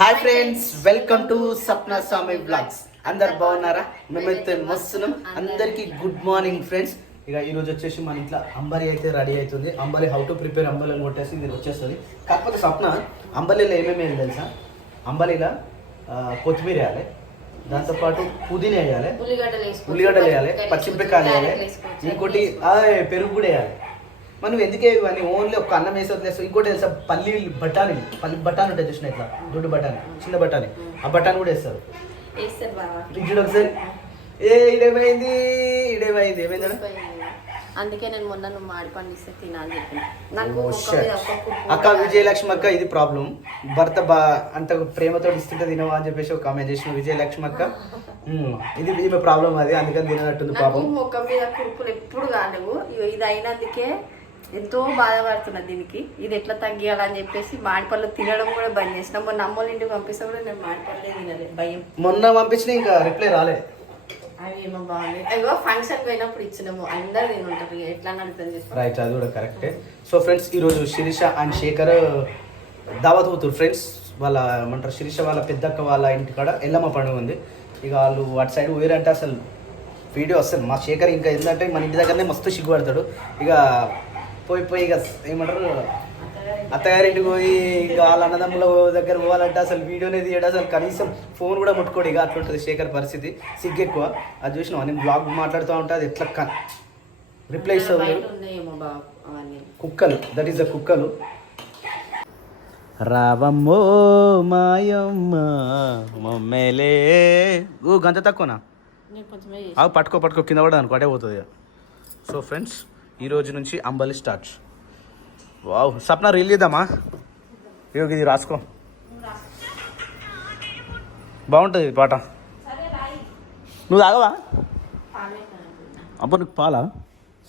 Hi friends, welcome to Sapna Swamy blogs. అందరు బాగున్నారా? మేమైతే మస్తున్నాం. అందరికీ గుడ్ మార్నింగ్ ఫ్రెండ్స్. ఇక ఈరోజు వచ్చేసి మన ఇంట్లో అంబలి అయితే రెడీ అవుతుంది. అంబలి హౌ టు ప్రిపేర్ అంబలి అని కొట్టేసి ఇది వచ్చేస్తుంది. కాకపోతే స్వప్న అంబలిలో ఏమేమి వేయాలి తెలుసా? అంబలిలో కొత్తిమీర వేయాలి, దాంతోపాటు పుదీనా వేయాలి, ఉల్లిగడ్డలు వేయాలి, పచ్చిమిరపకాయలు వేయాలి, ఇంకోటి పెరుగు కూడా వేయాలి. మనం ఎందుకే ఇవన్నీ ఓన్లీ ఒక అన్నం వేసి వదిలేస్తాం. ఇంకోటి తెలుసా? పల్లి బఠానీ ఉంటుంది చూసిన, ఇట్లా దొడ్డు బఠానీ, చిన్న బఠానీ, ఆ బఠానీ కూడా వేస్తారు. చూడు ఒకసారి. ఇడేమైంది ఏమైంది అందుకే నేను మొన్న నువ్వు మాడి పండిస్తే తినాలి చెప్పిన అక్క. విజయలక్ష్మి అక్క, ఇది ప్రాబ్లం. భర్త అంత ప్రేమతో ఇస్తుంటే తినవా అని చెప్పేసి ఒక కామెంట్ చేసిన విజయలక్ష్మి అక్క. ఇది ఈమె ప్రాబ్లం, అది అందుకని తినట్టుంది పాపం. ముఖం మీద కురుపులు ఎప్పుడు కాలేవు. ఇది అయినందుకే ఎంతో బాధపడుతున్నా దీనికి. ఇది ఎట్లా తగ్గియాలని చెప్పేసి మాడిపళ్ళు తినడం కూడా బంద్ చేసిన. మొన్న అమ్మోళ్ళ ఇంటికి పంపిస్తే కూడా నేను మాడిపళ్ళే తినలేదు, భయం. మొన్న పంపించిన ఇంకా రిప్లై రాలే. అవి ఏమో బాగుంది. అయ్యో ఫంక్షన్ పోయినప్పుడు ఇచ్చినాము, అందరు తినుంటారు, ఎట్లా అర్థం చేసుకో. రైట్, అది కూడా కరెక్టే. సో ఫ్రెండ్స్, ఈరోజు శిరీష అండ్ శేఖర్ దావత్ పోతున్నారు ఫ్రెండ్స్. వాళ్ళ ఏమంటారు, శిరీష వాళ్ళ పెద్దక్క వాళ్ళ ఇంటికాడ ఎల్లమ్మ పండుగ ఉంది. ఇక వాళ్ళు అటు సైడ్ పోయారంటే అసలు వీడియో వస్తుంది. మా శేఖర్ ఇంకా ఏంటంటే మన ఇంటి దగ్గరనే మస్తు సిగ్గుపడతాడు. ఇక పోయి ఇక ఏమంటారు, అత్తగారింటికి పోయి ఇక వాళ్ళ అన్నదమ్ముల దగ్గర పోవాలంటే అసలు వీడియోనే తీయడం, అసలు కనీసం ఫోన్ కూడా ముట్టుకోడు. ఇక అట్లుంటుంది శేఖర్ పరిస్థితి, సిగ్గు ఎక్కువ. అది చూసినా నేను బ్లాగ్ మాట్లాడుతూ ఉంటా, అది ఎట్లా రిప్లై ఇస్తుంది. కుక్కలు, దట్ ఈస్ ద కుక్కలు. రావమ్మో మాయమ్మ మమ్మేలే. గంత తక్కువనా? పట్టుకో కింద కూడా అనుకో, అటే పోతుంది. సో ఫ్రెండ్స్, ఈ రోజు నుంచి అంబలి స్టార్ట్. వావ్, సప్న రీల్ చేద్దామా? ఇది రాసుకో, బాగుంటుంది పాట. నువ్వు తాగవా? అబ్బా, నీకు పాలా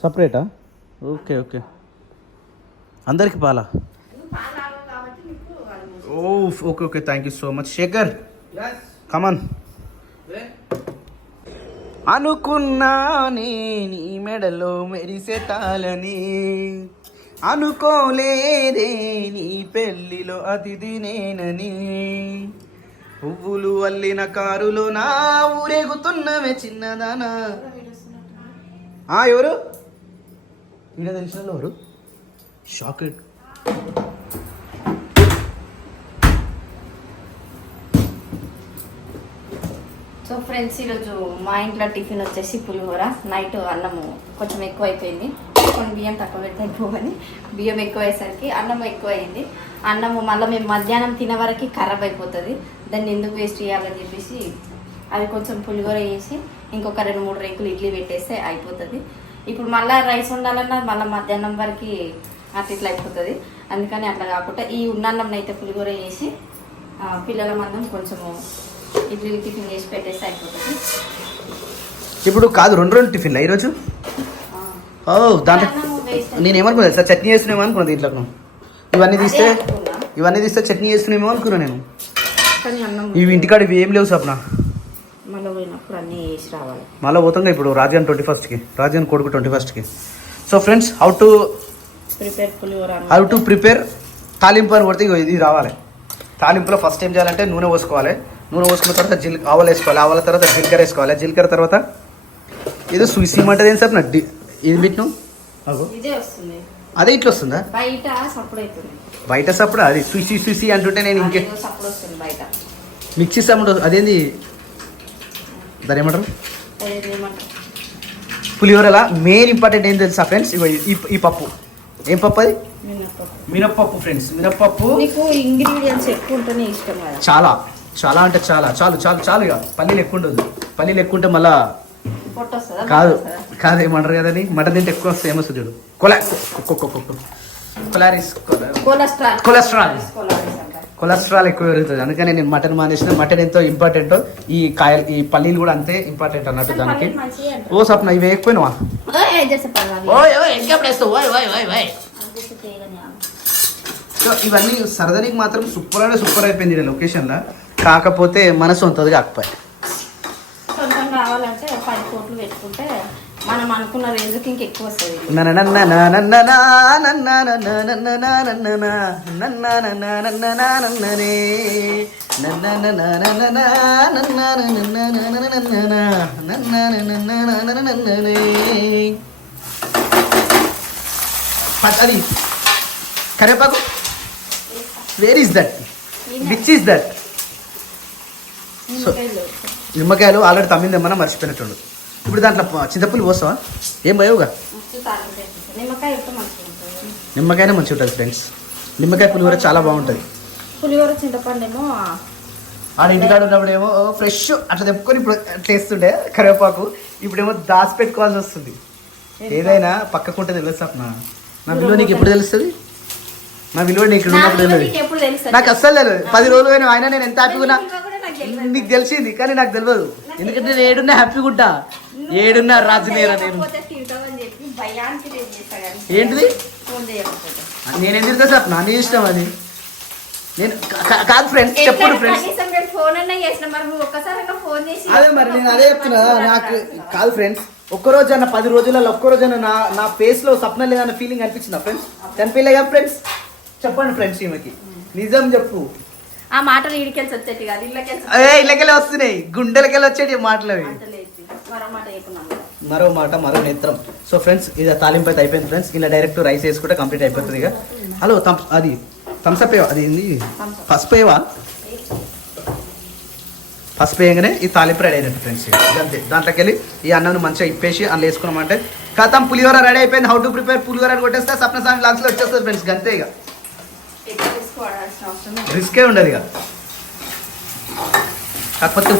సపరేటా? ఓకే అందరికి పాలా? Okay thank you so much. Shekhar, come on. అనుకున్నానే నీ మెడలో మెరిసే తాళని, అనుకోలేదే నీ పెళ్ళిలో అతిథి నేనని, పువ్వులు అల్లిన కారులో నా ఊరేగుతున్నవే చిన్నదానా. ఎవరు వీడియో తెలిసిన ఎవరు? షాక్. సో ఫ్రెండ్స్, ఈరోజు మా ఇంట్లో టిఫిన్ వచ్చేసి పులిహోర. నైట్ అన్నము కొంచెం ఎక్కువ అయిపోయింది, కొన్ని బియ్యం తక్కువ పెడితే అయిపోవని బియ్యం ఎక్కువ అయ్యేసరికి అన్నం ఎక్కువ అయింది. అన్నము మళ్ళీ మేము మధ్యాహ్నం తినే వరకు ఖరాబ్ అయిపోతుంది, దాన్ని ఎందుకు వేస్ట్ చేయాలని చెప్పేసి అది కొంచెం పులిహోర వేసి ఇంకొక 2-3 రేకులు ఇడ్లీ పెట్టేస్తే అయిపోతుంది. ఇప్పుడు మళ్ళీ రైస్ ఉండాలన్నా మళ్ళీ మధ్యాహ్నం వరకు ఇట్లా అయిపోతుంది. అందుకని అట్లా కాకుండా ఈ ఉన్నన్నం అయితే పులిహోర వేసి పిల్లల మందం కొంచెము ఇడ్లీ టిఫిన్ చేసి పెట్టేస్తే అయిపోతుంది. ఇప్పుడు కాదు, 2 టిఫిన్లా ఈరోజు? దాంట్లో నేను ఏమనుకున్నా సార్, చట్నీ చేస్తున్నామో అనుకున్నా. దీంట్లో ఇవన్నీ తీస్తే చట్నీ చేస్తున్నామో అనుకున్నా నేను. ఇవి ఇంటికాడ ఇవి ఏం లేవు సప్న. మళ్ళీ పోయినప్పుడు అన్నీ వేసి రావాలి. మళ్ళీ పోతాం ఇప్పుడు రాజన్ 21st రాజన్ కొడుకు 21st. So friends, how to prepare తాలింపు అని కొడితే ఇది రావాలి. తాలింపులో ఫస్ట్ ఏం చేయాలంటే నూనె పోసుకోవాలి. నూనె పోసుకున్న తర్వాత ఆవాలు వేసుకోవాలి. ఆవాల తర్వాత జీలకర్ర వేసుకోవాలి. జీలకర్ర తర్వాత ఏదో సుయిసీమంటది ఏం సార్ నా ఇది బిట్ను అదే ఇట్లా వస్తుందా? బయట సప్పుడు అది సుసి అంటుంటే నేను ఇంకే మిక్సీ సప్పుడు అదేంది దాని ఏమంటారు? పులిహోరలా మెయిన్ ఇంపార్టెంట్ ఏం తెలుసా ఫ్రెండ్స్? ఈ పప్పు. ఏం పప్పు అది? మినప్పప్పు ఫ్రెండ్స్. మినప్పప్పు ఇంగ్రీడియంట్స్ ఎక్కువ ఉంటేనే ఇష్టం కదా. చాలా అంటే చాలు. ఇక పల్లీలు ఎక్కువ ఉండదు. పల్లీలు ఎక్కువ ఉంటే మళ్ళా కాదు ఏమంటారు కదండి, మటన్ తింటే ఎక్కువ వస్తే ఏమొస్తుంది చూడు, కొలెస్ట్రాల్ ఎక్కువ పెరుగుతుంది. అందుకని నేను మటన్ మానేసిన. మటన్ ఎంతో ఇంపార్టెంట్, ఈ పల్లీలు కూడా అంతే ఇంపార్టెంట్ అన్నట్టు దానికి. ఓ సప్న, ఇవి ఎక్కువైనవా? సో ఇవన్నీ సరదానికి మాత్రం సూపర్ అయిపోయింది లొకేషన్లో. కాకపోతే మనసు ఉంటుంది కాకపోయి రావాలంటే 10 కోట్లు పెట్టుకుంటే మనం అనుకున్న రేంజ్కి ఇంకెక్కువ వస్తుంది. అది కరివేపాకు. Where is that? Which is that? నిమ్మకాయలు ఆల్రెడీ తమ్మిందేమన్నా మర్చిపోయినట్టుండు. ఇప్పుడు దాంట్లో చింతపులు పోస్తావా? ఏం పోయావుగా? నిమ్మకాయనే మంచిగా ఉంటుంది ఫ్రెండ్స్. నిమ్మకాయ పులిహోర చాలా బాగుంటుంది. పులిహోర చింతపండు ఏమో ఆడ ఇంటికాడ ఉన్నప్పుడు ఏమో ఫ్రెష్ అట్లా తెప్పుకొని ఇప్పుడు అట్లా వేస్తుండే కరివేపాకు. ఇప్పుడేమో దాచి పెట్టుకోవాల్సి వస్తుంది. ఏదైనా పక్కకుంటే తెలుసు అప్పుడు నా విలువ నీకు ఎప్పుడు తెలుస్తుంది? నా విలువ నీకు ఉన్నప్పుడు తెలియదు. నాకు అస్సలు తెలియదు. 10 రోజులు పోయినా ఆయన నేను ఎంత హ్యాపీగా ఉన్నా నీకు తెలిసింది, కానీ నాకు తెలియదు. ఎందుకంటే నేను ఏడున్నా హ్యాపీగా ఉంటా. ఏడున్నా రాజునేరా నేను. ఏంటిది? నేను ఎందుకు తెలుసా నా నీ ఇష్టం అది. నేను కాదు ఫ్రెండ్స్, చెప్పండి ఫ్రెండ్స్. అదే మరి నేను అదే చెప్తున్నా. నాకు కాదు ఫ్రెండ్స్, ఒక్కరోజన్న 10 రోజులలో ఒక్కరోజన్న నా ఫేస్ లో సప్న లేదన్న ఫీలింగ్ అనిపించిందా ఫ్రెండ్స్? కనిపించలే కదా ఫ్రెండ్స్? చెప్పండి ఫ్రెండ్స్, ఈమెకి నిజం చెప్పు. ఆ మాటలు ఇడికెళ్ళి వచ్చేటి కాదు, ఇళ్ళకెళ్ళి వస్తున్నాయి, గుండెలకెళ్ళి వచ్చేటి మాటలు అవి. మరో మాట మరో నేత్రం. సో ఫ్రెండ్స్, ఇది తాలింపు అయితే అయిపోయింది ఫ్రెండ్స్. ఇలా డైరెక్ట్ రైస్ వేసుకుంటే కంప్లీట్ అయిపోతుంది. ఇక హలో అది థమ్స్అప్ ఏవా? అది ఏంది? పసుపు ఏవా? పసుపు వేయగానే ఈ తాలింపు రెడీ అయినట్టు ఫ్రెండ్స్. అంతే. దాంట్లోకి వెళ్ళి ఈ అన్నం మంచిగా ఇప్పేసి అందులో వేసుకున్నామంటే కథం పులిహోర రెడీ అయిపోయింది. హౌ టు ప్రిపేర్ పులిహోర అని కొట్టేస్తే సప్న సాంగ్ లాగ్స్లో వచ్చేస్తుంది ఫ్రెండ్స్. అంతే. ఇక రిస్కే ఉండదు ఇక. కాకపోతే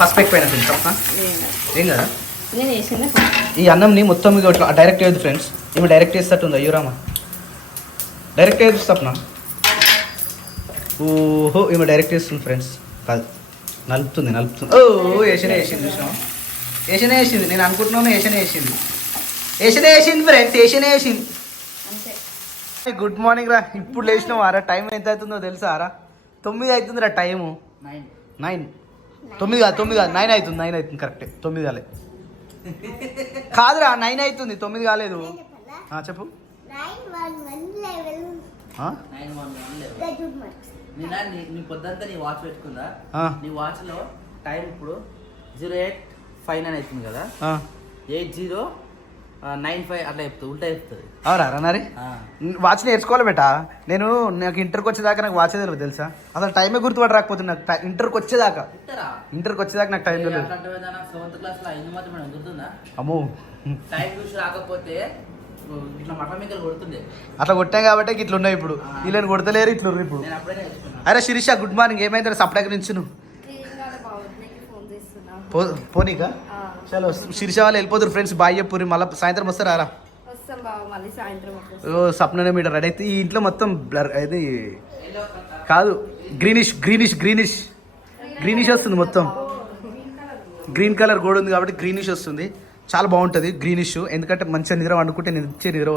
పసుపు ఎక్కువైనా ఫ్రెండ్స్. సప్న ఏం కదా ఈ అన్నంని మొత్తం ఇట్లా డైరెక్ట్ వేయద్దు ఫ్రెండ్స్. ఏమి డైరెక్ట్ వేస్తట్టుంది. అయ్యో రామా, డైరెక్ట్ వేయద్దు సప్న. ఓహో, ఏమో డైరెక్ట్ వేస్తుంది ఫ్రెండ్స్. కాదు, నలుపుతుంది. ఓ వేసినే వేసింది. చూసినా వేసినే వేసింది. నేను అనుకుంటున్నాను వేసినే వేసింది ఫ్రెండ్స్. వేసినే వేసింది. గుడ్ మార్నింగ్ రా. ఇప్పుడు లేచినావు ఆరా. టైం ఎంత అవుతుందో తెలుసా రా? 9 అవుతుంది రా టైము. 9 9 కాదు 9 అవుతుంది కరెక్టే. 9 కాలే కాదురా, 9 అవుతుంది, 9 కాలేదు. చెప్పు. నీ పొద్దంతా నీ వాచ్ పెట్టుకుందా? నీ వాచ్ లో టైం ఇప్పుడు 08:59 అవుతుంది కదా, 80:95 అట్లా చెప్తుంది, ఉల్టా చెప్తుంది. అవునా రన్నారి? వాచ్ నేర్చుకోవాలి బేటా. నాకు ఇంటర్కి వచ్చేదాకా నాకు వాచ్ తెలియదు తెలుసా. అసలు టైమే గుర్తుపడి రాకపోతే నాకు ఇంటర్కి వచ్చేదాకా నాకు టైం తెలియదు. 7th క్లాస్ లో 5 మాత్రం గుర్తుందా? అమ్మో, టైం చూసి రాకపోతే ఇట్లా మటన్ మీద కొడుతుండే. అట్లా కొట్టాం కాబట్టి ఇట్లా ఉన్నాయి ఇప్పుడు. వీళ్ళని కొడతలేరు, ఇట్లా ఇప్పుడు. అరే శిరీష, గుడ్ మార్నింగ్. ఏమైంది సప్లైకి నుంచి నువ్వు పోనీకా? చలో, శిరీష వాళ్ళు వెళ్ళిపోతారు ఫ్రెండ్స్. బాయ్ చెప్పురి. మళ్ళీ సాయంత్రం వస్తారా రా? సప్న మీటర్ రెడీ అయితే ఈ ఇంట్లో మొత్తం బ్లర్ అది కాదు, గ్రీనిష్ వస్తుంది మొత్తం. గ్రీన్ కలర్ గోడ ఉంది కాబట్టి గ్రీనిష్ వస్తుంది. చాలా బాగుంటుంది గ్రీనిష్. ఎందుకంటే మంచిగా నిద్ర వండుకుంటే నిద్ర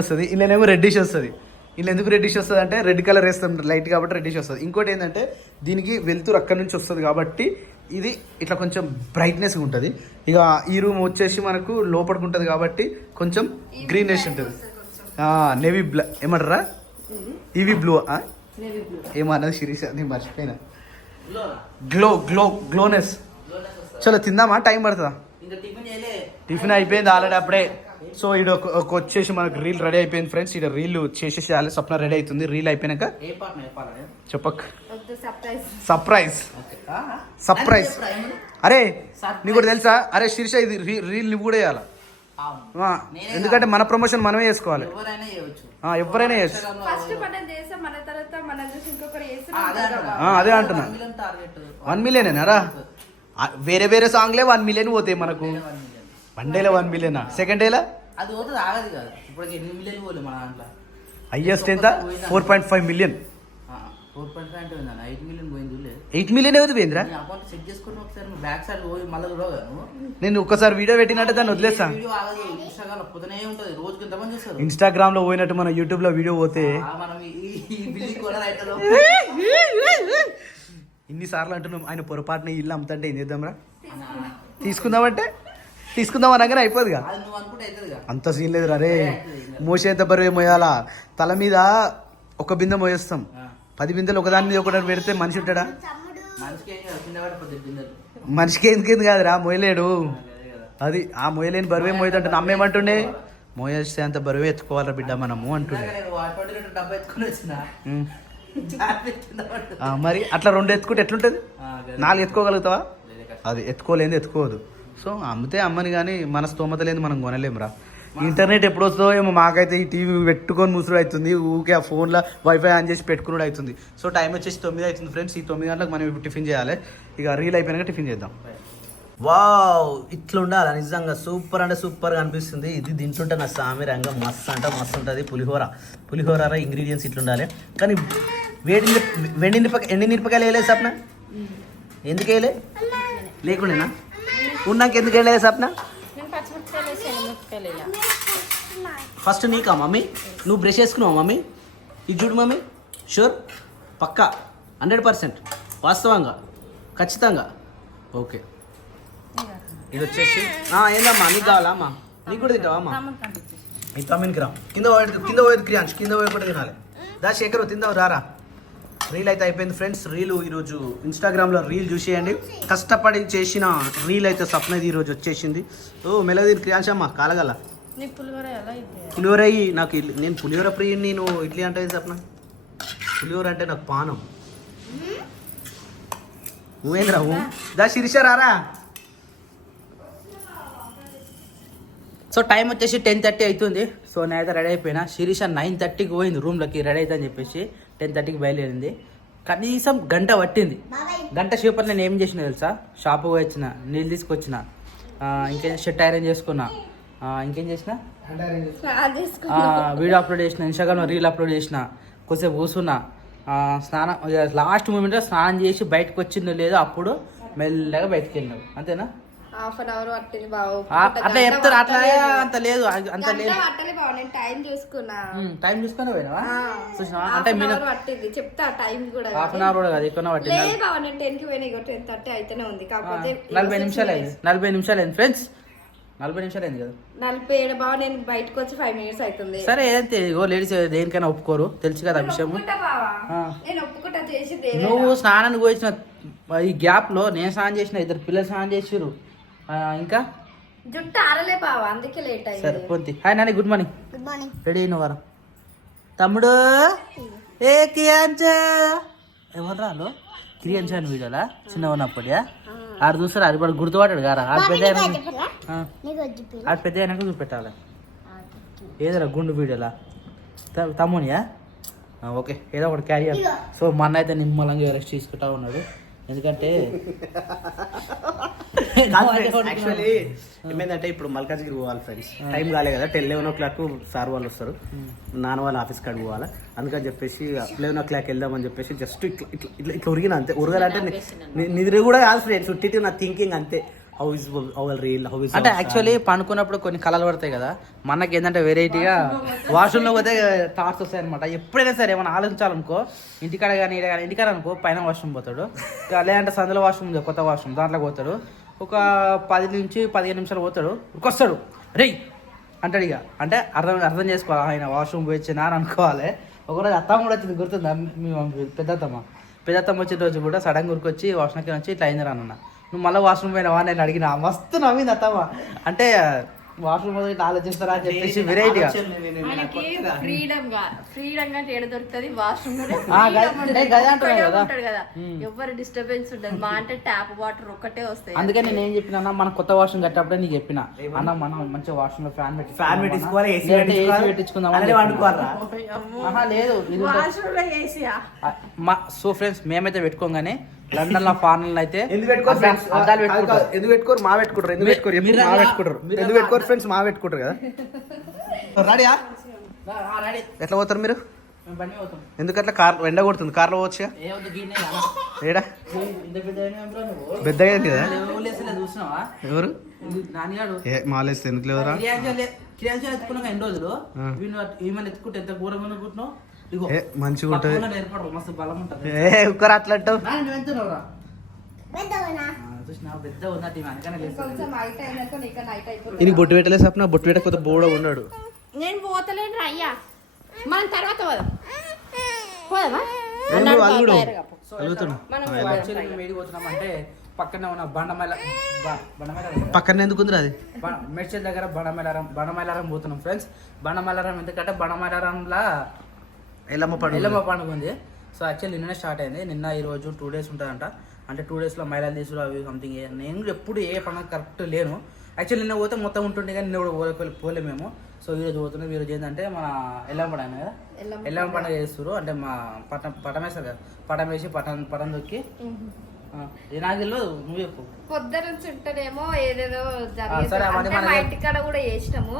వస్తుంది. ఇలానేమో రెడ్డిష్ వస్తుంది. ఇలా ఎందుకు రెడ్డిష్ వస్తుంది అంటే రెడ్ కలర్ వేస్తాం లైట్ కాబట్టి రెడ్డిష్ వస్తుంది. ఇంకోటి ఏంటంటే దీనికి వెలుతురు అక్కడి నుంచి వస్తుంది కాబట్టి ఇది ఇట్లా కొంచెం బ్రైట్నెస్గా ఉంటుంది. ఇక ఈ రూమ్ వచ్చేసి మనకు లోపలికి ఉంటుంది కాబట్టి కొంచెం గ్రీనిష్ ఉంటుంది. నేవీ బ్లూ ఏమంటారా? ఇవి బ్లూ ఏమన్నది శిరీష, నేను మర్చిపోయినా. గ్లోనెస్. చలో తిందామా? టైం పడుతుందా? టిఫిన్ అయిపోయింది ఆల్రెడీ అప్పుడే. సో ఇది వచ్చేసి మనకు రీల్ రెడీ అయిపోయింది ఫ్రెండ్స్. ఇక్కడ రీల్ చేసేసేయాలి. సప్న రెడీ అవుతుంది. రీల్ అయిపోయినాక చెప్పక్ సర్ప్రైజ్. అరే నీకు కూడా తెలుసా? అరే శీర్ష, ఇది రీల్ నువ్వు కూడా వేయాలా? ఎందుకంటే మన ప్రమోషన్ మనమే చేసుకోవాలి. ఎవరైనా చేయొచ్చు. అదే అంటున్నా. 1 million రా? వేరే సాంగ్లే 1 million పోతాయి మనకు. 1 dayలో 1 million, సెకండ్ డేలా అది పోతుంది, ఆగదు కదా. ఇప్పుడు 8 million పోలే మన దాంట్లో. హైయెస్ట్ ఎంత? 4.5 million. 4.5 అంటే 8 million పోయింది. 8 million ఏది పోయిందిరా? అకౌంట్ చెక్ చేసుకుని ఒకసారి బ్యాక్ సైడ్ పోయి మళ్ళీ చూడగా నేను ఒక్కసారి వీడియో పెట్టినట్టు దాన్ని వదిలేస్తాను. ఇన్స్టాగ్రామ్ పోతూనే ఉంటుంది, రోజుకి ఎంతమంది చూస్తారు. ఇన్స్టాగ్రామ్ లో పోయినట్టు మన యూట్యూబ్ లో వీడియో పోతే మనం ఇన్నిసార్లు అంటున్నాం. ఆయన పొరపాటున ఇల్లు అమ్ముతుంటే ఏం చేద్దాంరా? తీసుకుందాం అనగానే అయిపోదుగా. అంత సీన్ లేదు రే. మోసేంత బరువు మోయాలా? తల మీద ఒక బిందె మోయేస్తాం, 10 బిందెలు ఒకదాని మీద ఒకటి పెడితే మనిషి ఉంటాడా? మనిషికి ఏం కాదు, కింద పడిపోతుంది బిందెలు. మనిషికి ఎందుకేంది కాదురా, మొయ్యలేడు. అదే కదా. అది ఆ మొయ్యలేని బరువే మోయదంటే నమ్మేమంటుండే, మోయేస్తే అంత బరువే ఎత్తుకోవాలా బిడ్డ మనము అంటుండే. ఇందాక నేను 20 లీటర్ డబ్బా ఎత్తుకొని వచ్చిన. ఉమ్. జారి కింద పడ్డా. మరి అట్లా 2 ఎత్తుకుంటే ఎట్లుంటుంది? అదే. 4 ఎత్తుకోగలుగుతావా? లేదే కష్టం. అది ఎత్తుకోలేంది ఎత్తుకోదు. సో అమ్మితే అమ్మని కానీ మన స్తోమత లేని మనం కొనలేమురా. ఇంటర్నెట్ ఎప్పుడు వస్తుందో ఏమో, మాకైతే ఈ టీవీ పెట్టుకొని ముసుడు అవుతుంది, ఊకే ఆ ఫోన్లో వైఫై ఆన్ చేసి పెట్టుకున్నాడు అవుతుంది. సో టైం వచ్చేసి 9 అవుతుంది ఫ్రెండ్స్. ఈ 9 గంటలకు మనం ఇప్పుడు టిఫిన్ చేయాలి. ఇక రీల్ అయిపోయినాక టిఫిన్ చేద్దాం. వావ్, ఇట్లా ఉండాలి నిజంగా. సూపర్ అంటే సూపర్గా అనిపిస్తుంది. ఇది తింటుంటే నా సామి రంగం మస్తు అంటే మస్తు ఉంటుంది. పులిహోర ఇంగ్రీడియంట్స్ ఇట్లా ఉండాలి. కానీ ఎండిమిరపకాయలు వేయలేదు సప్న? ఎందుకు వేయలే? లేకుండేనా? ఉన్నాక ఎందుకు వేయలేదు సప్న? ఫస్ట్ నీకా మమ్మీ? నువ్వు బ్రష్ చేసుకున్నావా మమ్మీ? ఇది చూడు మమ్మీ, షూర్, పక్కా, 100%, వాస్తవంగా, ఖచ్చితంగా. ఓకే, ఇది వచ్చేసి ఏందమ్మా నీకు కావాలా అమ్మా? నీకు కూడా తింటావా అమ్మా? ఈ తమ్మినికి రా, కింద పోయేది క్రియాంష్, కింద పోయి కూడా తినాలి. దా శేఖర్ తిందావు రారా. రీల్ అయితే అయిపోయింది ఫ్రెండ్స్. ఈరోజు ఇన్స్టాగ్రామ్లో రీల్ చూసేయండి. కష్టపడి చేసిన రీల్ అయితే సప్నది ఈరోజు వచ్చేసింది. ఓ మెలది క్రియాంష్ అమ్మ కాలగల పులిహోర అయ్యి నాకు నేను పులిహోర ప్రియుని. నేను ఇడ్లీ అంటే సప్న, పులిహోర అంటే నాకు పానం. నువ్వేంద్రా దా శిరీష రారా. సో టైం వచ్చేసి 10:30 అవుతుంది. సో నేనైతే రెడీ అయిపోయినా. శిరీష 9:30కి పోయింది రూమ్లోకి రెడీ అవుతుందని చెప్పేసి 10:30కి బయలుదేరింది. కనీసం గంట పట్టింది. గంట సేపటి నేను ఏం చేసిన తెలుసా? షాప్కి వచ్చిన, నీళ్ళు తీసుకొచ్చిన, ఇంకేం షర్ట్ ఐరన్ చేసుకున్నా, ఇంకేం చేసిన, వీడియో అప్లోడ్ చేసిన, ఇన్స్టాగ్రామ్లో రీల్ అప్లోడ్ చేసిన, కొద్దిసేపు కూర్చున్నా, స్నానం లాస్ట్ మూమెంట్లో స్నానం చేసి బయటకు వచ్చిందో లేదో అప్పుడు మెల్లగా బయటకు వెళ్ళినావు. అంతేనా? అట్లా చెప్తారు. అట్లా అంత లేదు, అంత లేదు. టైం చూసుకున్నా, టైం చూసుకుని పోయినావా? అంటే చెప్తా టైం కూడా. హాఫ్ అన్ అవర్ కూడా కాదు, ఎక్కువ పట్టింది. 10కి పోయినాయి, 10:30 అయితేనే ఉంది. కాకపోతే 40 నిమిషాలు అయింది. 40 నిమిషాలు అయింది ఫ్రెండ్స్. 40 నిమిషాలు అయింది కదా. 47 బావ, నేను బయటకు వచ్చి 5 minutes అవుతుంది. సరే ఏంటి లేడీస్ దేనికైనా ఒప్పుకోరు, తెలుసు కదా విషయం. నేను ఒప్పుకుంటా చేసి. నువ్వు స్నానానికి పోయించిన ఈ గ్యాప్ లో నేను స్నానం చేసిన, 2 పిల్లలు స్నానం చేసిరు. ఇంకా జుట్టు ఆరలే బావ, అందుకే లేట్ అయింది. సరే పోంతి. Hi Nani, good morning. Good morning. Ready అయిన వారం తమ్ముడు. ఏ కియాంచ ఎవరు రాలో? కిరియాంచ అని వీడియోలా చిన్న ఉన్నప్పుడే ఆడు చూస్తారు. అది కూడా గుర్తుపట్టాడు కదా. ఆడు పెద్ద అయినాక చూపెట్టాలి. ఏదరా గుండు వీడియోలా తమ్మునియా? ఓకే, ఏదో ఒకటి క్యారియర్. సో మన అయితే నిమ్మలంగా రెస్ట్ తీసుకుంటా ఉన్నాడు. ఎందుకంటే యాక్చువల్లీ ఏమైందంటే ఇప్పుడు మల్కాజ్గిరి పోవాలి ఫ్రెండ్స్. టైం కాలే కదా, 11 o'clock సార్ వాళ్ళు వస్తారు, నాన్న వాళ్ళ ఆఫీస్ కాడికి పోవాలి. అందుకని చెప్పేసి 11 o'clock వెళ్దామని చెప్పేసి జస్ట్ ఇట్లా ఇట్లా ఇట్లా ఇట్లా ఉరిగిన అంతే. ఉరగాలంటే నిద్ర కూడా కాదు ఫ్రెండ్స్, ఉట్టి నా థింకింగ్ అంతే. అంటే యాక్చువల్లీ పండుకున్నప్పుడు కొన్ని కళలు పడతాయి కదా మనకి. ఏంటంటే వెరైటీగా వాష్రూమ్లో పోతే థాట్స్ వస్తాయి అనమాట. ఎప్పుడైనా సరే ఏమైనా ఆలోచించాలనుకో, ఇంటికాడ కానీ ఇంటికాడ అనుకో పైన వాష్రూమ్ పోతాడు, లేదంటే సందులో వాష్రూమ్, కొత్త వాష్రూమ్ దాంట్లోకి పోతాడు. ఒక 10 నుంచి 15 నిమిషాలు పోతాడు, వస్తాడు రేయ్ అంటాడు. ఇక అంటే అర్థం చేసుకోవాలి, ఆయన వాష్రూమ్ పోయిచ్చినా అని అనుకోవాలి. ఒకరోజు అత్తమ్మ కూడా వచ్చింది, గుర్తుందా? మీ పెద్దత్తమ్మ వచ్చిన రోజు కూడా సడన్గా ఊరికొచ్చి వాష్రూమ్కి వచ్చి ఇట్లా అయిందిరా అన్న, నువ్వు మళ్ళీ వాష్రూమ్ పోయినావా నేను అడిగిన. మస్తు నవ్వింది అత్తమ్మ. అంటే వాష్రూమ్ ఇట్లా ఆలోచిస్తారా అని చెప్పేసి వెరైటీగా. ఎవరు డిస్టర్బెన్స్ ఉండదు, మా అంటే ట్యాప్ వాటర్ ఒక్కటే వస్తాయి. అందుకే నేను ఏం చెప్పినా, మన కొత్త వాష్రూమ్ కట్టేటప్పుడే నీకు చెప్పిన అన్న, మనం మంచిగా వాష్రూమ్ లో ఫ్యాన్ పెట్టించుకుందాం. లేదు సో ఫ్రెండ్స్, మేమైతే పెట్టుకోగానే లండన్ లో ఫారెన్ అయితే అద్దాలు పెట్టుకుంటారు. ఎందుకు పెట్టుకోరు? మా పెట్టుకుంటారు. ఎందుకు పెట్టుకోరు? మా పెట్టుకుంటారు. ఎందుకు పెట్టుకోరు ఫ్రెండ్స్? మా పెట్టుకుంటారు కదా. రెడీయా? ఎట్లా పోతారు మీరు? ఎందుకు అట్లా? కార్ ఎండ కొడుతుంది, కార్లో పోవచ్చు. ఏడా పెద్దగా కదా. ఎవరు మాలేస్తే ఎందుకు లేవరా? మంచిగా ఉంటుంది. ఉక్కరు అట్లా ఇది బొట్టు పెట్టలేదు సప్న. బొట్టు పెట్టకపోతే బోడ ఉన్నాడు. నేను పోతలేను అయ్యా, మనం తర్వాత పోదామా? వాళ్ళు కూడా సో అడుగుతాడు. యాక్చువల్లీ మేము ఏడికి పోతున్నామంటే పక్కనే ఉన్న బండమేళ పక్కన ఎందుకు ఉంది అది? మేడ్చల్ దగ్గర బండమైలారం పోతున్నాం ఫ్రెండ్స్. బండమైలారం ఎందుకంటే బండమైలారంలో ఎల్లమ్మ పండుగ ఉంది. సో యాక్చువల్లీ నిన్ననే స్టార్ట్ అయింది. నిన్న ఈ రోజు 2 days ఉంటుందంట. అంటే 2 daysలో మైలాలు తీసుకురా అవి సంథింగ్. నేను ఎప్పుడు ఏ పండుగ కరెక్ట్ లేను. యాక్చువల్లీ నిన్న పోతే మొత్తం ఉంటుండే కానీ నిన్న కూడా పోలే మేము. సో ఈరోజు పోతున్నాం. ఈరోజు ఏంటంటే మన ఎల్లమ్మ పండుగ కదా, ఎల్లమ్మ పండుగ చేస్తారు. అంటే మా పటం వేస్తారు కదా, పటం వేసి పటం దొక్కి నాకు తెలియదు, నువ్వు చెప్పు. పొద్దున నుంచి ఉంటేనేమో ఏదేదో సరే, అవన్నీ మా ఇంటికాడ కూడా చేసినాము.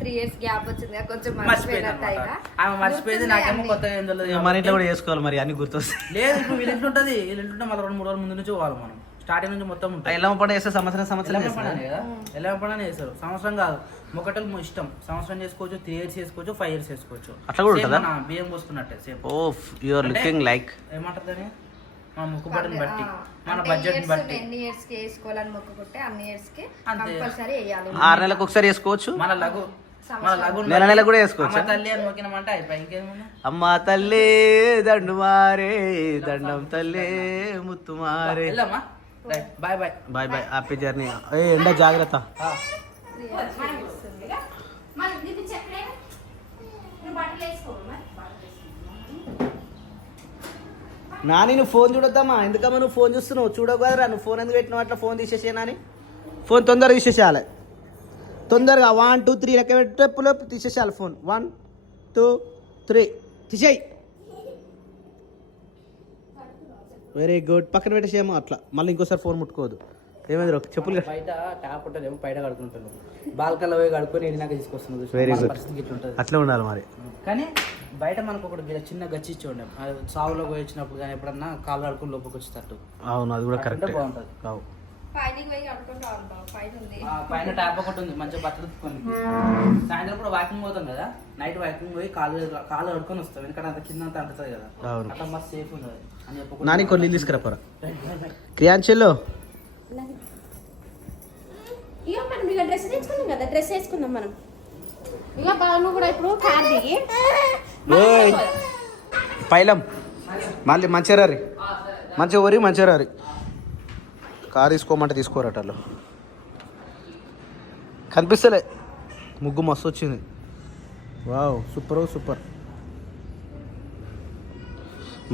3 years గ్యాప్ వచ్చింది కొంచెం మర్చిపోయింది. నాకేమో కొత్తగా ఏం తెలియదు. మన ఇంట్లో కూడా చేసుకోవాలి మరి, అన్ని గుర్తొస్తాయి. లేదు ఇప్పుడు వీళ్ళ ఇంట్లో ఉంటుంది. వీళ్ళ ఇంట్లో మళ్ళీ 2-3 రోజుల ముందు నుంచి పోవాలి మనం. స్టార్టింగ్ నుంచి మొత్తం ఉంటుంది. ఎల్లమ్మ పండుగ చేస్తే సంవత్సరం ఎల్లమ్మ పండుగ చేస్తారు. సంవత్సరం కాదు, మొక్కటలు ఇష్టం. సంవత్సరం చేసుకోవచ్చు, 3 years చేసుకోవచ్చు, 5 years చేసుకోవచ్చు. అట్లా కూడా ఉంటుందా? బియ్యం పోసుకున్నట్టే same. Oh you are looking like ఏమంటారు దాన్ని, మన ముక్కుబడిని బట్టి, మన బడ్జెట్ బట్టి. ఎన్ని ఇయర్స్ కి వేసుకోవాలని మొక్కుకుంటే అన్ని ఇయర్స్ కి కంపల్సరీ వేయాలి. 6 నెలలకు ఒకసారి చేసుకోవచ్చు. మన లఘు నెల కూడా వేసుకోవచ్చు. తల్లి అని మొక్కినామంటే అయిపోయి ఇంకేముంది. అమ్మ తల్లి దండు మారే, దండం తల్లి ముత్తు మారే. వెళ్దామా? Bye bye bye bye, happy journey. ఎండ జాగ్రత్త. నాని నువ్వు ఫోన్ చూడొద్దామా? ఎందుకమ్మా నువ్వు ఫోన్ చూస్తున్నావు? చూడవు కదరా, నువ్వు ఫోన్ ఎందుకు పెట్టినావు అట్లా? ఫోన్ తీసేసేనా అని? ఫోన్ తొందరగా తీసేసేయాలి, తొందరగా 1 2 3 లెక్క పెట్టేపులోపు తీసేసేయాలి ఫోన్. 1 2 3 తీసేయి. Very good. పక్కన పెట్టేసేమో అట్లా, మళ్ళీ ఇంకోసారి ఫోన్ ముట్టుకోవద్దు. ఏమైంది రో చెప్పులు? బయట ట్యాప్ ఉంటుంది, బయట కడుకుంటాను. బాల్కల్లో పోయి కడుక్కొని నాకు తీసుకొస్తుంది. వెరీ గుడ్, పరిస్థితి ఇట్లా ఉంటుంది. అట్లా ఉండాలి మరి. కానీ బయట మనకు ఒకటి చిన్న గచ్చి ఇచ్చి ఉండే, సాగులో పోయి వచ్చినప్పుడు కానీ ఎప్పుడన్నా కాళ్ళు కడుకుని లోపలికి వచ్చేటట్టు. అవును, అది కూడా కరెక్ట్. బాగుంటుంది. పైన ట్యాప్ ఒకటి ఉంది, మంచిగా బట్టలు తిప్పుకొని. సాయంత్రం కూడా వాకింగ్ పోతాం కదా, నైట్ వాకింగ్ పోయి కాళ్ళు కడుక్కొని వస్తాం. ఎందుకంటే అంత కింద అంతా అంటుతుంది కదా, అట్లా మస్తు సేఫ్ ఉంటుంది అని చెప్పి. నాని కొన్ని తీసుకురాపోరా క్రియాంచెల్లో. ఇక మనం ఇక డ్రెస్ తెచ్చుకున్నాం కదా, డ్రెస్ వేసుకుందాం మనం. ఇక బాను కూడా ఇప్పుడు కార్ దిగి పైలం మళ్ళీ మంచిగా రారి, మంచిగా ఊరి మంచిగా రారి. కారు తీసుకోమంటే తీసుకోరట వాళ్ళు. కనిపిస్తలే, ముగ్గు మస్తు వచ్చింది. Wow, super super.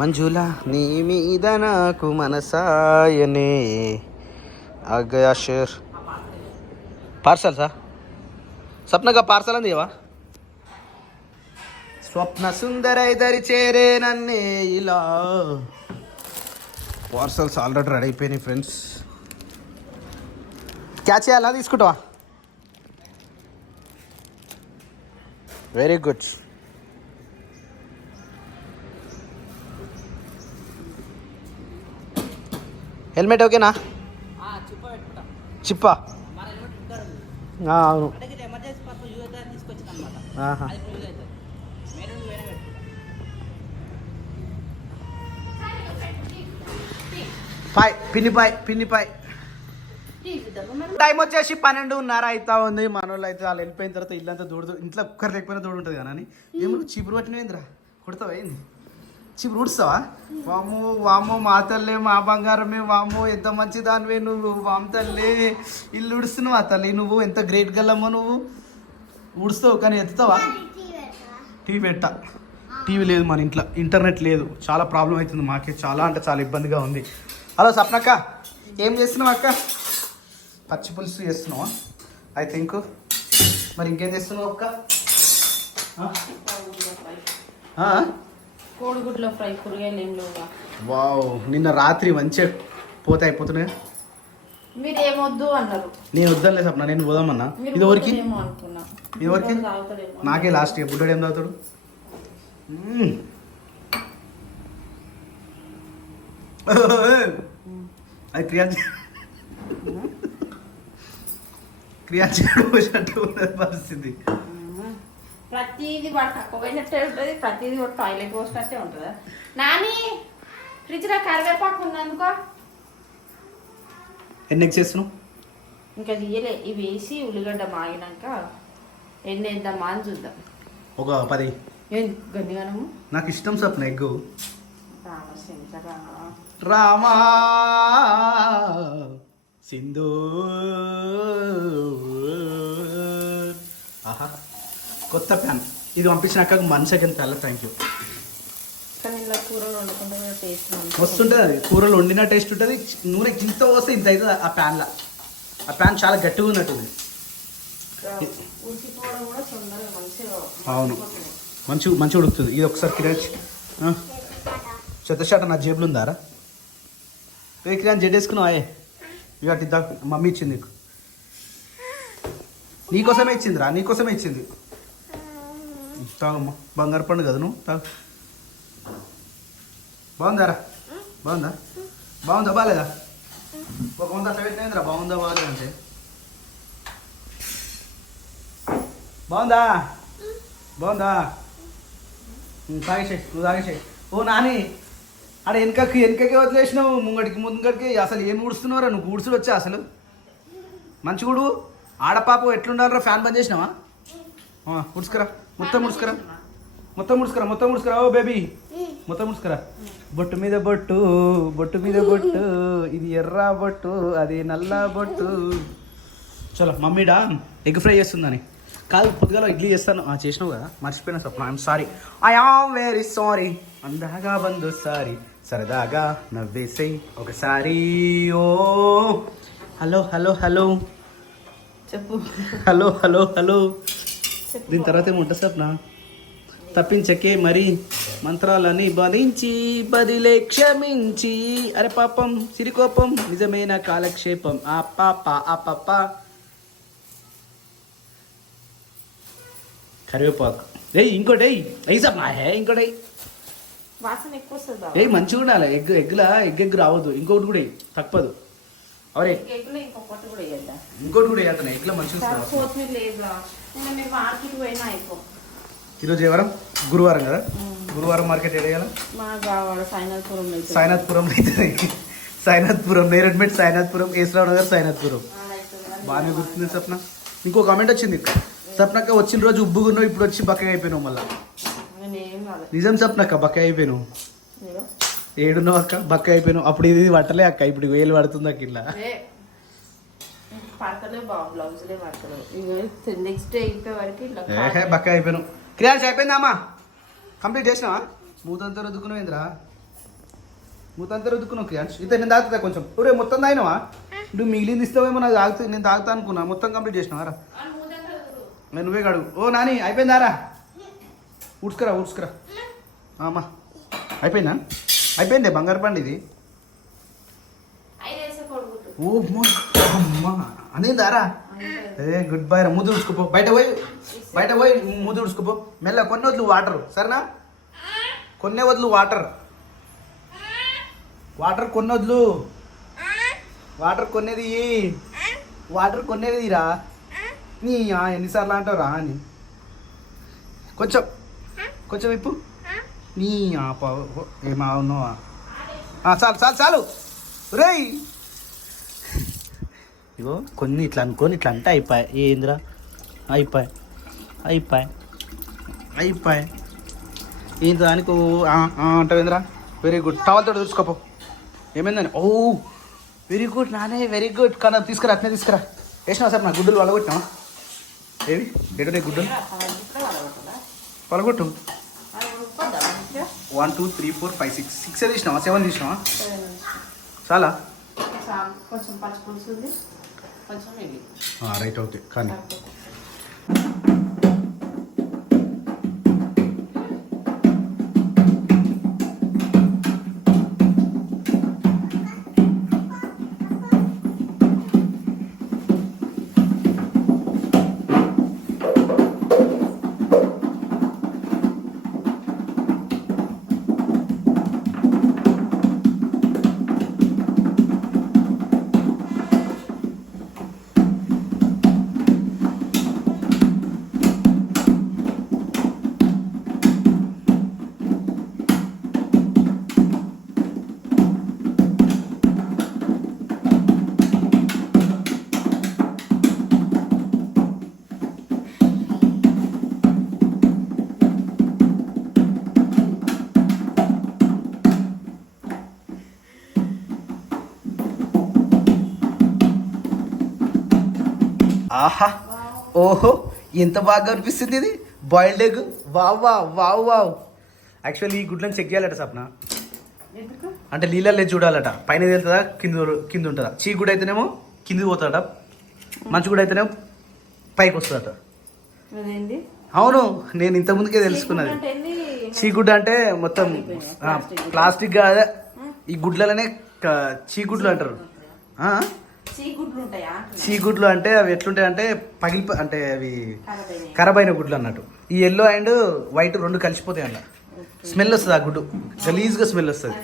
మంజుల నీ మీద నాకు మనసాయనే ఆగయా షేర్. పార్సల్ సార్ సప్నగా పార్సల్ అందివా? స్వప్న సుందర ఇద్దరి చేరే నన్నే ఇలా. పార్సల్స్ ఆల్రెడీ రెడీ అయిపోయినాయి ఫ్రెండ్స్. క్యాచ్ చేయాలా, తీసుకుంటావా? Very good. హెల్మెట్ ఓకేనా? చిప్పా? అవును. పాయ్ పిన్ని టైం వచ్చేసి 12:30 అవుతా ఉంది. మనోళ్ళు అయితే వాళ్ళు వెళ్ళిపోయిన తర్వాత ఇల్లంతా దూడదు. ఇంట్లో కుక్కర్ లేకపోయినా దూడు ఉంటుంది కానీ ఏమో చీపురు పట్టినవేంద్రా, కొడతావా ఏంది? చీపురు ఊడుస్తావా? వామో మా తల్లే మా బంగారమే, వామో ఎంత మంచి దానివే నువ్వు, వామ తల్లే ఇల్లు ఊడుస్తున్నావు. ఆ తల్లి నువ్వు ఎంత గ్రేట్ గల్లమ్మో నువ్వు. ఊడుస్తావు కానీ ఎత్తుతావా? టీవీ పెట్ట, టీవీ లేదు మన ఇంట్లో, ఇంటర్నెట్ లేదు. చాలా ప్రాబ్లం అవుతుంది మాకే, చాలా అంటే చాలా ఇబ్బందిగా ఉంది. హలో సప్నక్క, ఏం చేస్తున్నావు అక్క? పచ్చి పులుసు చేస్తున్నావా? I think. మరి ఇంకేం చేస్తున్నావు అక్క? కోడిగుడ్ల ఫ్రై, కూరగాయలు ఏం లేవుగా. వావ్, నిన్న రాత్రి మంచిగా పోతే అయిపోతున్నాయి. మీరు ఏమొద్దు అన్నారు, నేను వద్దలే సప్న, నేను పోదామన్నా. ఇది ఎవరికి? ఇది ఎవరికి? నాకే లాస్ట్. బుడ్డోడు ఏం తాగుతాడు? అది క్రియాచినట్టు ఉన్నది పరిస్థితి. ప్రతిదీ వాడు తక్కువ పోయినట్టే ఉంటుంది, ప్రతిదీ కూడా టాయిలెట్ పోసినట్టే ఉంటుంది. నాని ఫ్రిడ్జ్లో కరివేపాకు ఉందనుకో. ఎన్ని ఎగ్స్ చేస్తున్నావు? ఇంకా తీయలే, ఇవి వేసి ఉల్లిగడ్డ మాగినాక ఎన్ని వేద్దామా అని చూద్దాం. ఒక 10. ఏం గట్టిగానము నాకు ఇష్టం సప్న ఎగ్గు. రామశంకర రామా సింధు. ఆహా కొత్త ప్యాన్ ఇది పంపించినాక 1 సెకండ్ ప్యాన్లో. Thank you. కానీ ఇలా కూరలు వండుకుంటే టేస్ట్ వస్తుంటుంది. అది కూరలు వండిన టేస్ట్ ఉంటుంది. నూనె ఇంత వస్తే ఇంత అవుతుంది ఆ ప్యాన్లో. ఆ ప్యాన్ చాలా గట్టిగా ఉన్నట్టుంది. ఉడికిపోవడం కూడా తొందరగా మంచిగా. అవును మంచిగా ఉడుకుతుంది. ఇది ఒకసారి కిరాచ్ చెత్త నా జేబులు ఉందారా? కిరాన్ జెడేసుకున్నావు అయ్యే. ఇక ఇద్దా మమ్మీ ఇచ్చింది నీకు. నీకోసమే ఇచ్చిందిరా, నీకోసమే ఇచ్చింది. తాగమ్మా, బంగారు పండు కదా నువ్వు. తాగు. బాగుందారా? బాగుందా? బాగుందా బాగాలేదా? ఒక వంద అట్లా పెట్టినరా బాగుందా బాగాలేదు అంటే. బాగుందా? బాగుందా? తాగేసాయి, నువ్వు తాగేసాయి. ఓ నాని ఆడ వెనకకి వదిలేసినావు. ముంగడికి అసలు ఏం ఊడుస్తున్నావురా నువ్వు? ఊడ్చుడు వచ్చా అసలు మంచి గుడు. ఆడపాప ఎట్లుండాలరా? ఫ్యాన్ బంద్ చేసినావా? ఉడుచుకురా, మొత్తం ముడుచుకురా. ఓ బేబీ మొత్తం ముడుచుకురా. బొట్టు మీద బొట్టు, బొట్టు మీద బొట్టు, ఇది ఎర్ర బొట్టు, అది నల్ల బొట్టు. చలో మమ్మీడా ఎగ్ ఫ్రై చేస్తుందని. కాదు పొద్దుగాల ఇడ్లీ చేస్తాను. చేసినావు కదా, మర్చిపోయినా Swapna. I'm sorry, I am very sorry. అందాగా బందు సారీ, సరదాగా నవ్వేసేయి ఒకసారి. ఓ హలో హలో హలో చెప్పు. Hello hello hello. దీని తర్వాత ఏముంటుంది స్వప్న? తప్పించకే మరి మంత్రాలని బలించి బదిలే క్షమించి. అరే పాపం సిరికోపం నిజమైన కాలక్షేపం. ఆ పాప కరివేపాకు. ఇంకోటి సప్న ఇంకోటి వాసన ఎక్కువ వస్తుంది. మంచిగా ఉండాలి. ఎగ్ రావద్దు. ఇంకోటి కూడా తప్పదు. అవరే ఇంకొకటి కూడా వేద్దాం. ఇంకోటి కూడా వేస్తాను. ఎగ్లో మంచిగా కొత్తిమీర లేదు. నేను మార్కెట్ పోయినా అయిపో. ఈరోజు ఎవరం? గురువారం కదా. గురువారం మార్కెట్ వేయాలి. మా గావాడు సాయినాథ్పురంలో అయితే సాయినాథ్పురం నేరెడ్మెట్ సాయినాథ్పురం ఏసరావు నగర్ సాయినాథ్పురం. బాగానే గుర్తుంది సప్న. ఇంకో కామెంట్ వచ్చింది, సప్నక్క వచ్చిన రోజు ఉబ్బుగున్నావు, ఇప్పుడు వచ్చి బక్కగా అయిపోయినావు. మళ్ళా నిజం సప్నక్క బక్కగా అయిపోయినావు. ఏడున్నావు అక్క? బక్క అయిపోయినావు. అప్పుడు ఇది పట్టలే అక్క, ఇప్పుడు వేలు పడుతుంది అక్క. ఇట్లా బక్క అయిపోయినావు. క్రియాన్స్ అయిపోయిందా అమ్మా? కంప్లీట్ చేసినావా? మూతంతా రుద్దుకున్నావు ఏంద్రా? మూతంతా రుద్దుకున్నావు క్రియాన్స్. ఇంత నేను తాగుతుందా కొంచెం? ఊరే మొత్తం తాగినావా? నువ్వు మిగిలింది ఇస్తావేమో నాకు తాగుతుంది. నేను తాగుతా అనుకున్నా. మొత్తం కంప్లీట్ చేసినావా రా? నువ్వే గడువు. ఓ నాని అయిపోయిందారా? ఊడ్చుకురా. అమ్మా అయిపోయిందా? అయిపోయిందే బంగారు పండు ఇది. ఓ అమ్మా అనేదారా? గుడ్ బై రా. ముద్దు ఉడుచుకోపో. బయట పోయి ముద్దు ఉడుచుకోపో. మెల్ల కొన్ని వదులు వాటర్. సరేనా? కొన్నే వదులు వాటర్ కొన్ని వదులు. వాటర్ కొనేది రా. నీ ఎన్నిసార్లు అంటావు రా అని. కొంచెం ఇప్పు. నీ ఏమా ఉన్నావా? చాలు రేయ్. ఇగో కొన్ని ఇట్లా అనుకొని ఇట్లా అంటే అయిపోయి. ఏందిరా అయిపోయి ఏంటి దానికి అంటావేంద్రా? Very good. టవల్తో చూసుకోపో. ఏమైందని? ఓ వెరీ గుడ్ నానే, వెరీ గుడ్. కానీ తీసుకురా, అట్నే తీసుకురా. వేసినావా సార్? నా గుడ్డలు వలగొట్టినావా? ఏవి ఎటు గుడ్డలు వలగొట్టు. 1 2 3 4 5 6 6 తీసినావా? 7 తీసినావా? చాలా కొంచెం పచ్చిపులుసు కొంచెం రైట్. ఓకే కానీ ఆహా ఓహో ఎంత బాగా అనిపిస్తుంది ఇది boiled egg wow wow wow wow. Actually ఈ గుడ్లను చెక్ చేయాలట సప్న, ఎందుకు అంటే నీళ్ళల్లో చూడాలట, పైన వెళ్తుందా కింద ఉంటుందా. చీ గుడ్ అయితేనేమో కిందికి పోతాడట, మంచి గుడ్ అయితేనేమో పైకి వస్తుందట. అదేంటి అవును, నేను ఇంత ముందుకే తెలుసుకున్నది. చీగుడ్డ అంటే మొత్తం ప్లాస్టిక్ కాదా, ఈ గుడ్లలోనే చీగుడ్లు అంటారు. చీగుడ్లు అంటే అవి ఎట్లుంటాయి అంటే అంటే అవి ఖరాబ్ అయిన గుడ్లు అన్నట్టు. ఈ ఎల్లో అండ్ వైట్ రెండు కలిసిపోతాయి అన్న, స్మెల్ వస్తుంది ఆ గుడ్డు, గలీజ్గా స్మెల్ వస్తుంది.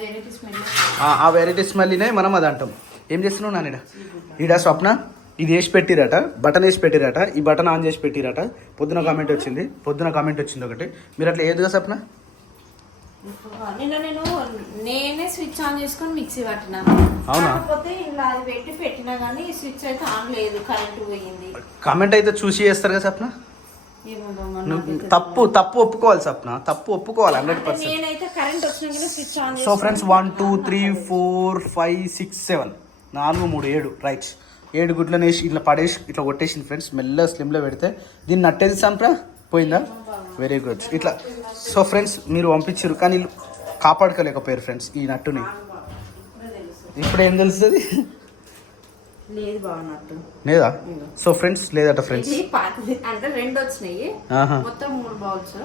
ఆ వెరైటీ స్మెల్నే మనం అది అంటాం. ఏం చేస్తున్నావు నాన్న ఈడ స్వప్న? ఇది వేసి పెట్టిరట, బటన్ వేసి పెట్టిరట, ఈ బటన్ ఆన్ చేసి పెట్టిరట. పొద్దున కామెంట్ వచ్చింది ఒకటి. మీరు అట్లా ఏదిగా స్వప్న? నేనే స్విచ్ ఆన్ చేసుకొని మిక్సీ పట్టినా. అవునా? కాకపోతే ఇలా అది పెట్టినా కానీ స్విచ్ అయితే ఆన్ లేదు, కరెంట్ పోయింది. కామెంట్ అయితే చూసి చేస్తారు కదా సప్న. తప్పు ఒప్పుకోవాలి సప్న, తప్పు ఒప్పుకోవాలి 100%. నేనైతే కరెంట్ వచ్చినాకనే switch on. So friends 1 2 3 4 5 6 7 4 3 7 right, 7 గుడ్లను వేసి ఇట్లా పడేసి ఇట్లా కొట్టేసింది ఫ్రెండ్స్. మెల్ల స్లిమ్లో పెడితే దీన్ని నట్టేది సంప్రా పోయిందా? Very good. ఇట్లా సో ఫ్రెండ్స్ మీరు పంపించారు కానీ కాపాడుకోలేకపోయారు ఫ్రెండ్స్ ఈ నట్టుని. ఇప్పుడు ఏం తెలుస్తుంది? లేదు బాగున్నట్టు లేదా? సో ఫ్రెండ్స్ లేదట ఫ్రెండ్స్, అంటే 2 వచ్చినాయి మొత్తం 3 బౌల్స్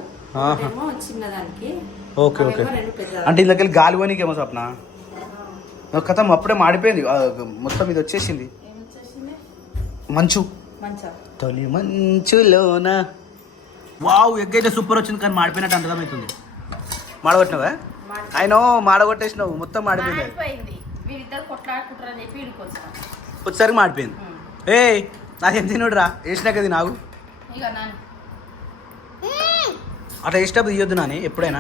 ఏమో చిన్నదానికి. ఓకే ఓకే, అంటే ఇందులోకి గాలి పోనీకేమో స్వప్న కథ అప్పుడే మాడిపోయింది మొత్తం. ఇది వచ్చేసింది మంచు, తొలి మంచులోన. వావ్, ఎగ్ అయితే సూపర్ వచ్చింది కానీ మాడిపోయినట్టు అర్థమవుతుంది. మాడగొట్టినావా? ఆయన మాడగొట్టేసినావు, మొత్తం మాడిపోయింది. వచ్చేసరికి మాడిపోయింది. ఏ నాకేం తినడురా, వేసినాక అది నాకు అట్లా వేసినప్పుడు తీయొద్దు నాని ఎప్పుడైనా.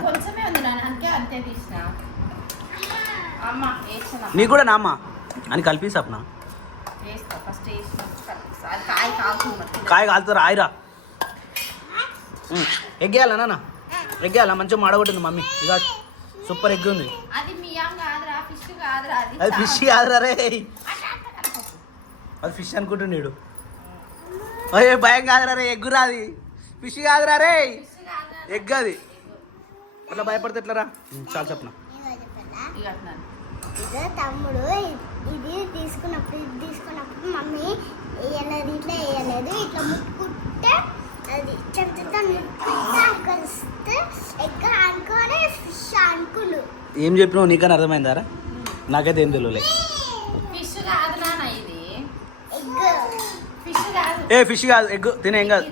నీకు కూడా నామ్మ అని కలిపి సప్న. కాయ కాలుతారు ఆయిరా. ఎగ్గేయాలా నాన్న? ఎగ్గేయాలా? మంచిగా మాడగొట్టింది మమ్మీ. ఇక సూపర్ ఎగ్ ఉంది. అది ఫిష్ కాదురా రే, అది ఫిష్ అనుకుంటున్నాడు. అయ్యే భయం కాదురా రే, ఎగ్గురా అది, ఫిష్ కాదురా రే, ఎగ్ అది. అట్లా భయపడితే ఎట్లరా? చాలా చెప్పనా తమ్ముడు ఇది తీసుకున్నప్పుడు మమ్మీ వేయలేదు, ఇట్లా వేయలేదు, ఇట్లా ముట్టుకుంటే అది చెప్తే కలిస్తే ఎగ్ అనుకోని ఫిష్ అనుకును. ఏం చెప్పినావు నీకని అర్థమైందారా? నాకైతే ఏం తెలియలే. ఫిష్ కాదు నాన్న, ఇది ఎగ్. ఫిష్ కాదు, ఏ ఫిష్ కాదు, ఎగ్ తినే ఏం కాదు.